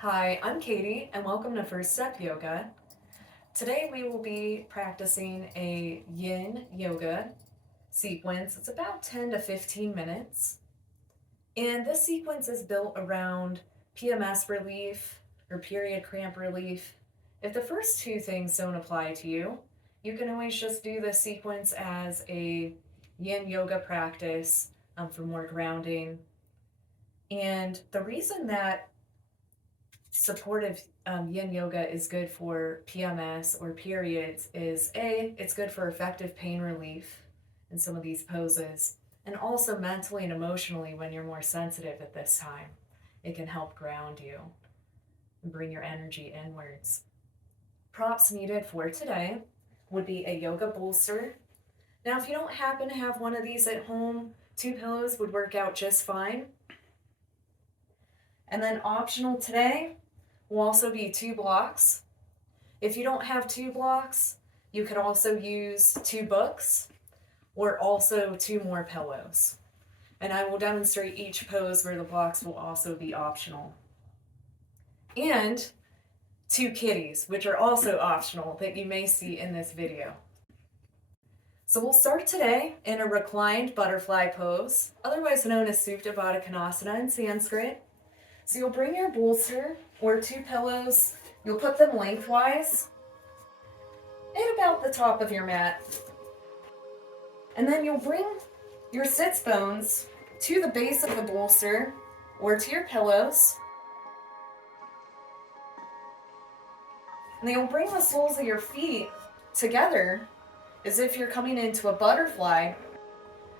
Hi, I'm Katie, and welcome to First Step Yoga. Today we will be practicing a yin yoga sequence. It's about 10 to 15 minutes. And this sequence is built around PMS relief or period cramp relief. If the first two things don't apply to you, you can always just do this sequence as a yin yoga practice for more grounding. And the reason that supportive yin yoga is good for PMS or periods is it's good for effective pain relief in some of these poses, and also mentally and emotionally when you're more sensitive at this time. It can help ground you and bring your energy inwards. Props needed for today would be a yoga bolster. Now, if you don't happen to have one of these at home, 2 pillows would work out just fine. And then optional today will also be 2 blocks. If you don't have 2 blocks, you could also use 2 books or also 2 more pillows. And I will demonstrate each pose where the blocks will also be optional. And 2 kitties, which are also optional that you may see in this video. So we'll start today in a reclined butterfly pose, otherwise known as Supta Baddha Konasana in Sanskrit. So you'll bring your bolster or 2 pillows, you'll put them lengthwise at about the top of your mat. And then you'll bring your sits bones to the base of the bolster or to your pillows. And then you'll bring the soles of your feet together as if you're coming into a butterfly,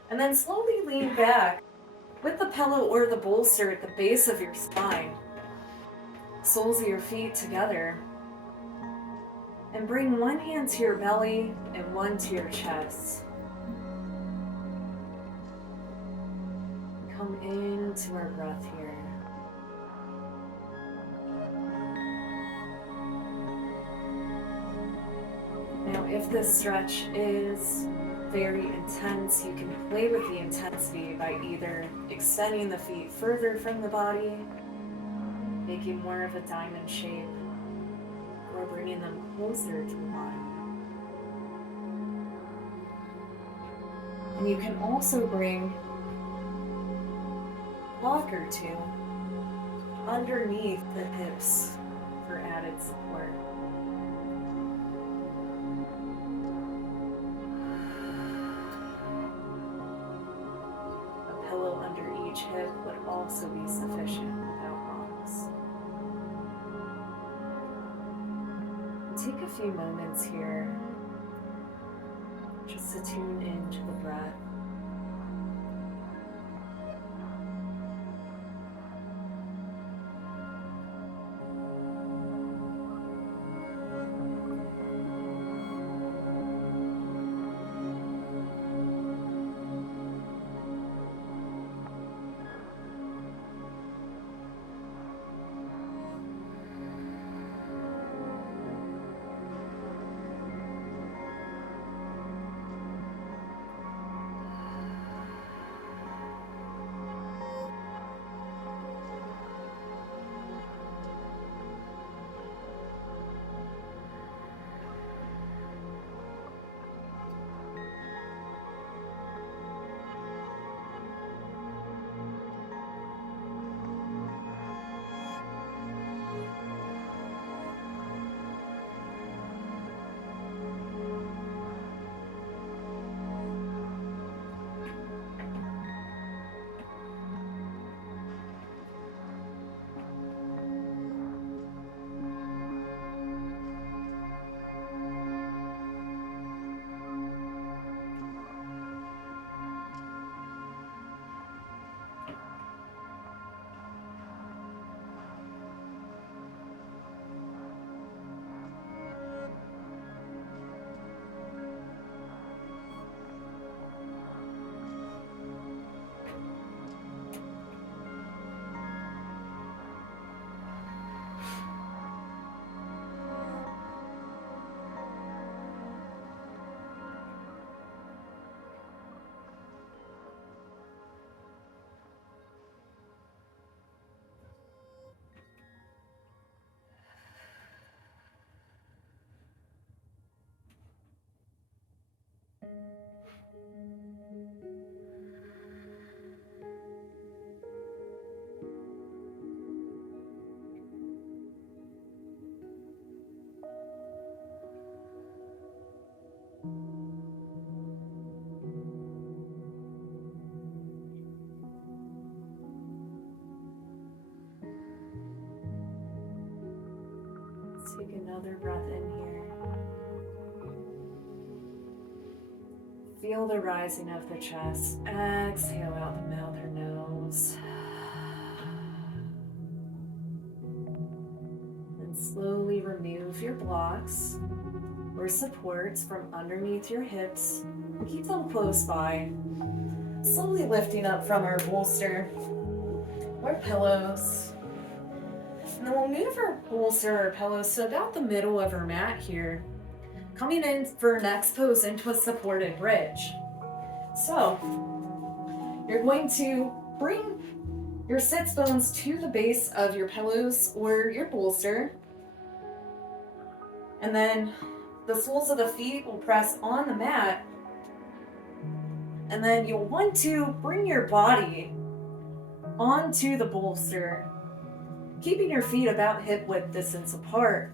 and then slowly lean back with the pillow or the bolster at the base of your spine. Soles of your feet together. And bring one hand to your belly and one to your chest. Come into our breath here. Now, if this stretch is very intense, you can play with the intensity by either extending the feet further from the body, making more of a diamond shape, or bringing them closer to the body. And you can also bring a block or 2 underneath the hips for added support. A pillow under each hip would also be sufficient without wrongs. Take a few moments here just to tune into the breath. Take another breath in here. Feel the rising of the chest. Exhale out the mouth or nose. And slowly remove your blocks or supports from underneath your hips. And keep them close by. Slowly lifting up from our bolster or pillows. And then we'll move our bolster or pillows to about the middle of our mat here. Coming in for our next pose into a supported bridge. So, you're going to bring your sits bones to the base of your pillows or your bolster. And then the soles of the feet will press on the mat. And then you'll want to bring your body onto the bolster, keeping your feet about hip width distance apart.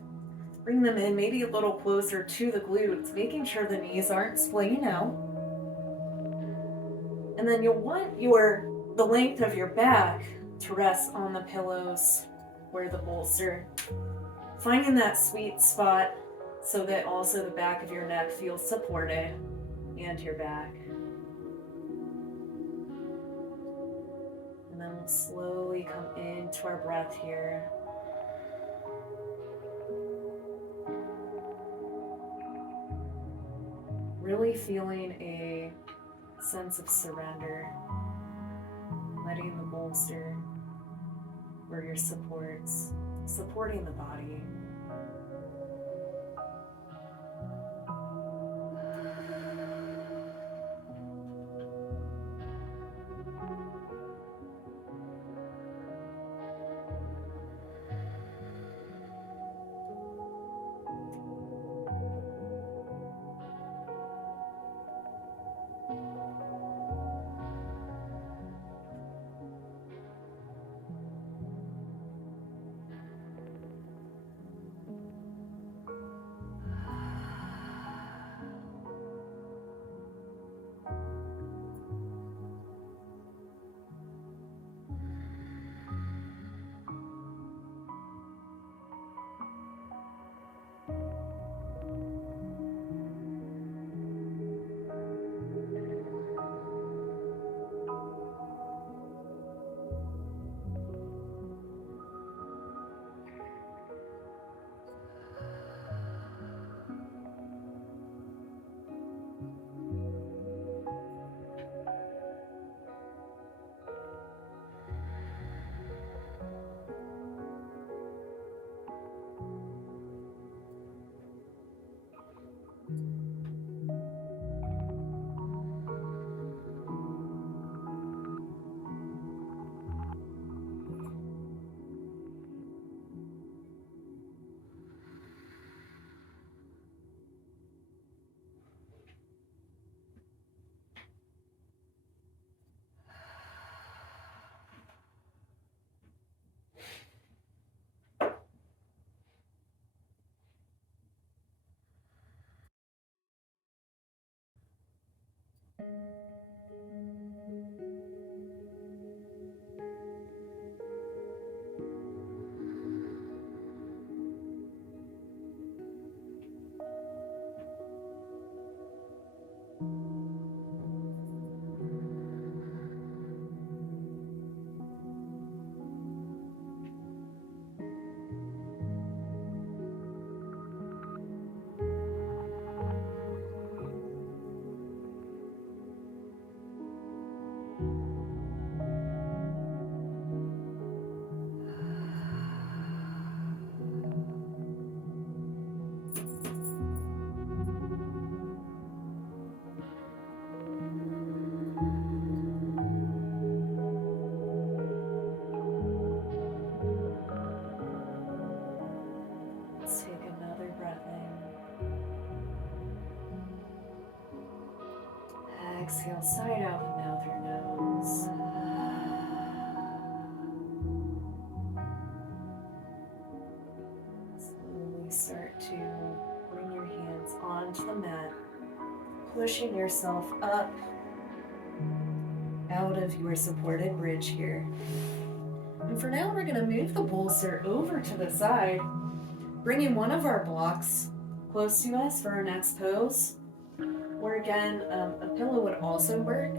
Bring them in maybe a little closer to the glutes, making sure the knees aren't splaying out. And then you'll want the length of your back to rest on the pillows or the bolster. Finding that sweet spot so that also the back of your neck feels supported and your back. And then we'll slowly come into our breath here. Really feeling a sense of surrender, letting the bolster or your supports, supporting the body. Exhale, side out the mouth or nose. Slowly start to bring your hands onto the mat, pushing yourself up out of your supported bridge here. And for now, we're going to move the bolster over to the side, Bringing one of our blocks close to us for our next pose. Or again, a pillow would also work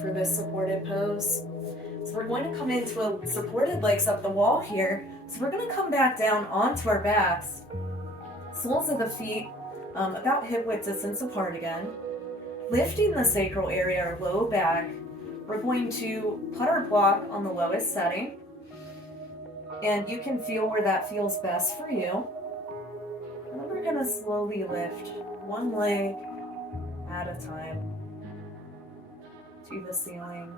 for this supported pose. So we're going to come into a supported legs up the wall here. So we're going to come back down onto our backs. Soles of the feet about hip width distance apart again. Lifting the sacral area or low back, we're going to put our block on the lowest setting. And you can feel where that feels best for you. And then we're going to slowly lift one leg at a time to the ceiling.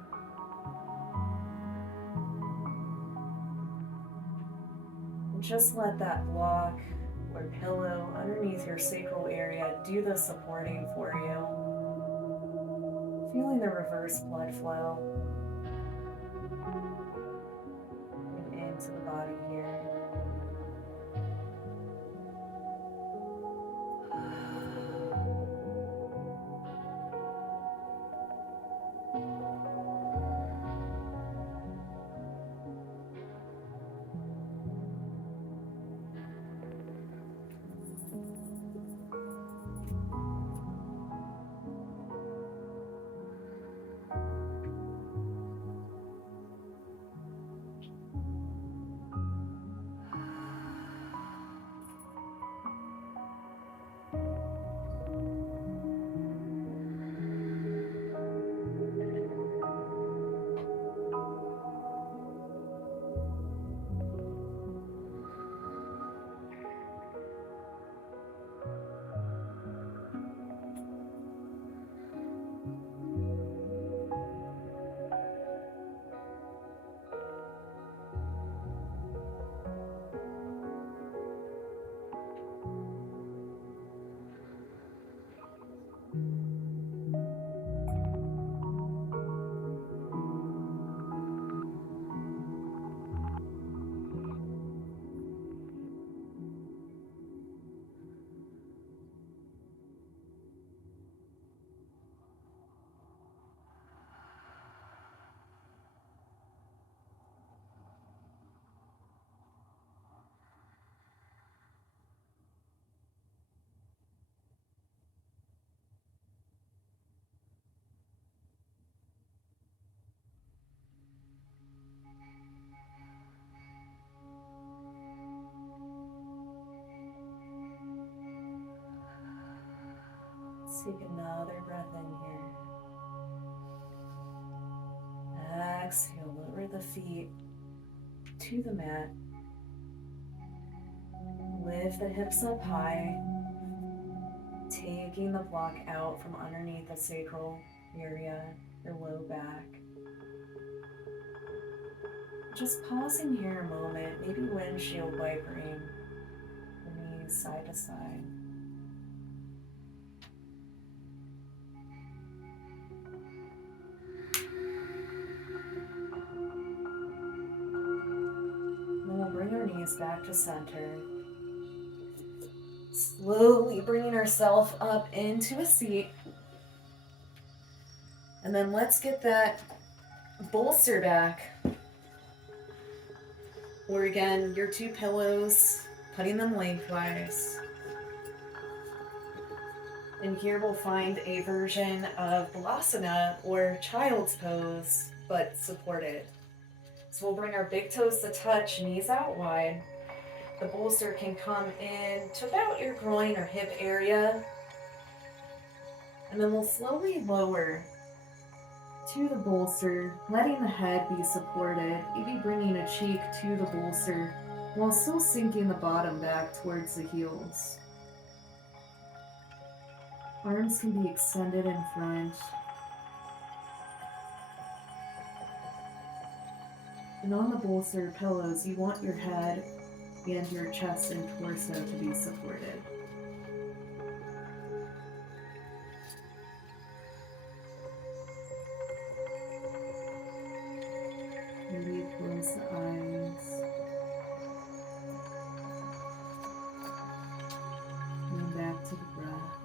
And just let that block or pillow underneath your sacral area do the supporting for you. Feeling the reverse blood flow and into the body here. Take another breath in here. Exhale, lower the feet to the mat. Lift the hips up high, taking the block out from underneath the sacral area, your low back. Just pausing here a moment, maybe windshield wipering the knees side to side. Bring our knees back to center. Slowly bringing ourselves up into a seat. And then let's get that bolster back. Or again, your two pillows, putting them lengthwise. And here we'll find a version of Balasana or child's pose, but supported. So we'll bring our big toes to touch, knees out wide. The bolster can come in to about your groin or hip area. And then we'll slowly lower to the bolster, letting the head be supported, maybe bringing a cheek to the bolster while still sinking the bottom back towards the heels. Arms can be extended in front. And on the bolster pillows, you want your head and your chest and torso to be supported. Maybe close the eyes. And back to the breath.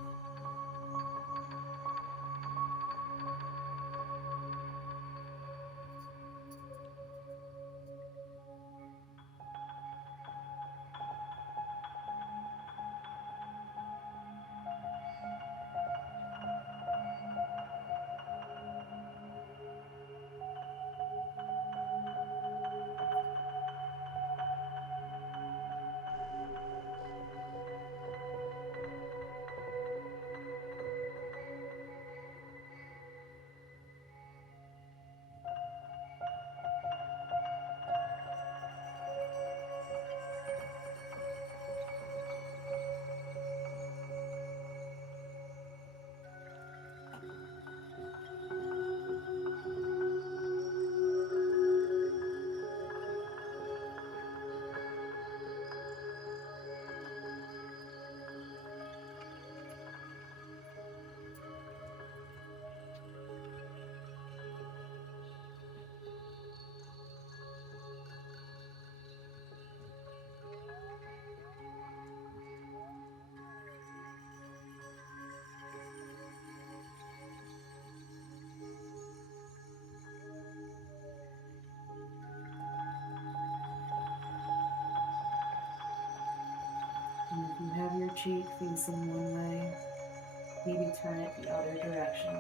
cheek facing one way. Maybe turn it the other direction.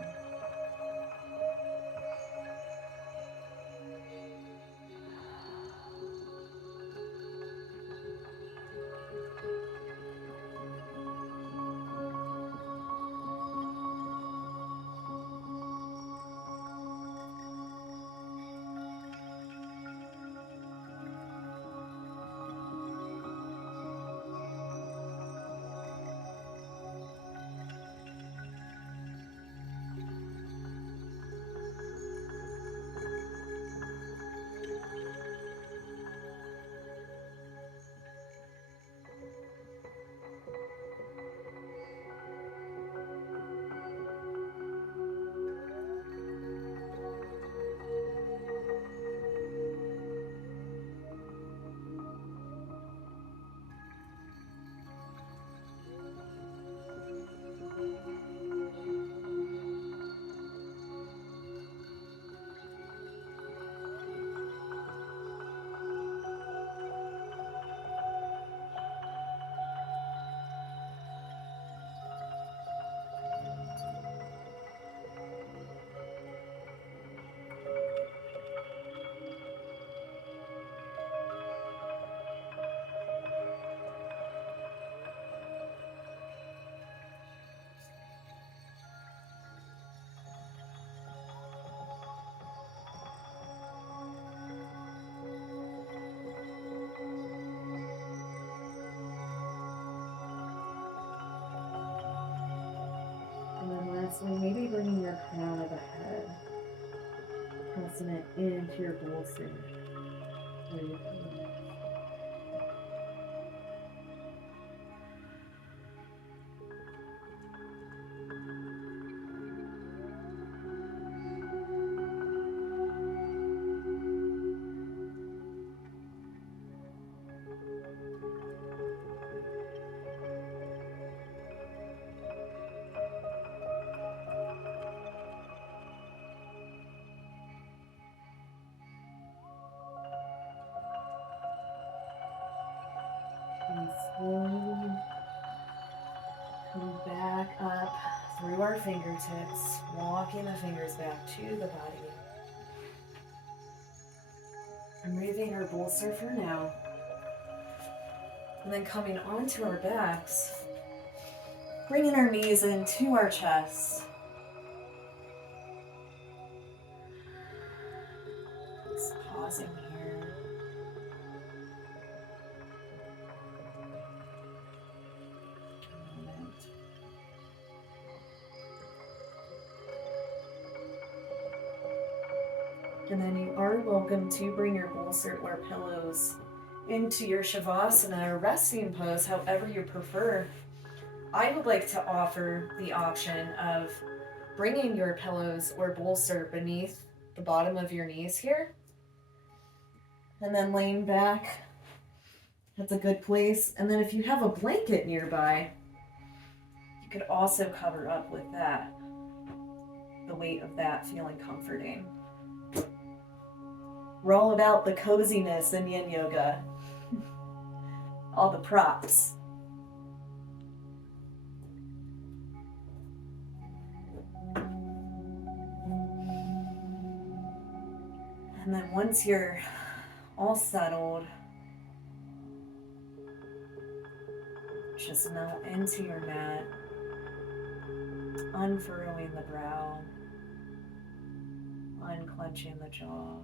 Lastly, maybe bringing your crown of the head, pressing it into your bolster where you feel. And slowly come back up through our fingertips, walking the fingers back to the body. Removing our bolster for now. And then coming onto our backs, bringing our knees into our chest. Just pausing here. And then you are welcome to bring your bolster or pillows into your Shavasana or resting pose, however you prefer. I would like to offer the option of bringing your pillows or bolster beneath the bottom of your knees here. And then laying back. That's a good place. And then if you have a blanket nearby, you could also cover up with that. The weight of that feeling comforting. We're all about the coziness in yin yoga. All the props. And then once you're all settled, just melt into your mat, unfurrowing the brow, unclenching the jaw.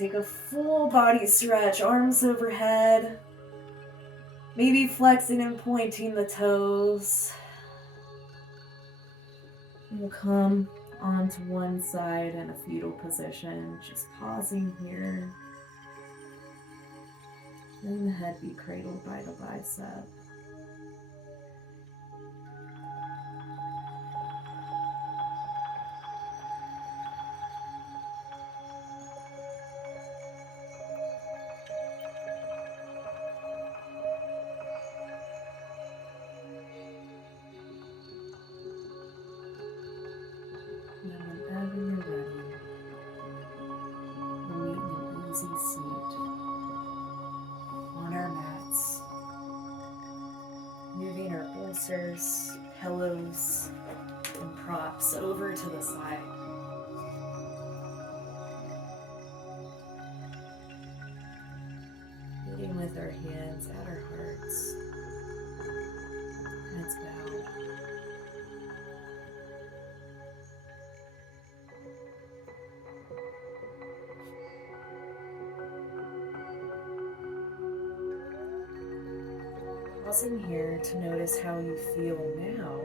take a full body stretch, arms overhead. Maybe flexing and pointing the toes. We'll come onto one side in a fetal position, just pausing here. Letting the head be cradled by the bicep. And whenever you're ready, we'll meet in an easy seat on our mats, moving our bolsters, pillows, and props over to the side. Meeting with our hands at our hearts, heads bowed. Pausing here to notice how you feel now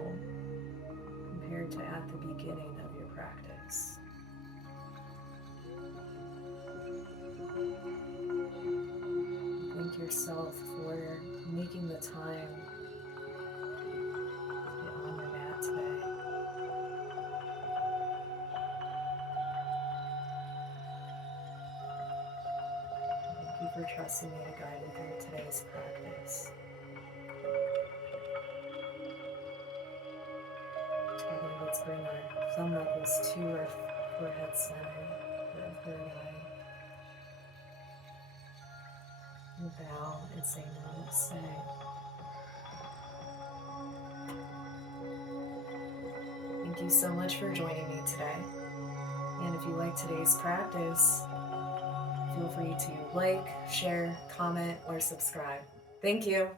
compared to at the beginning of your practice. Thank yourself for making the time to get on your mat today. Thank you for trusting me to guide you through today's practice. Together, let's bring our thumb knuckles to our forehead center for our third eye. And bow and say namaste. Thank you so much for joining me today. And if you like today's practice, feel free to like, share, comment, or subscribe. Thank you.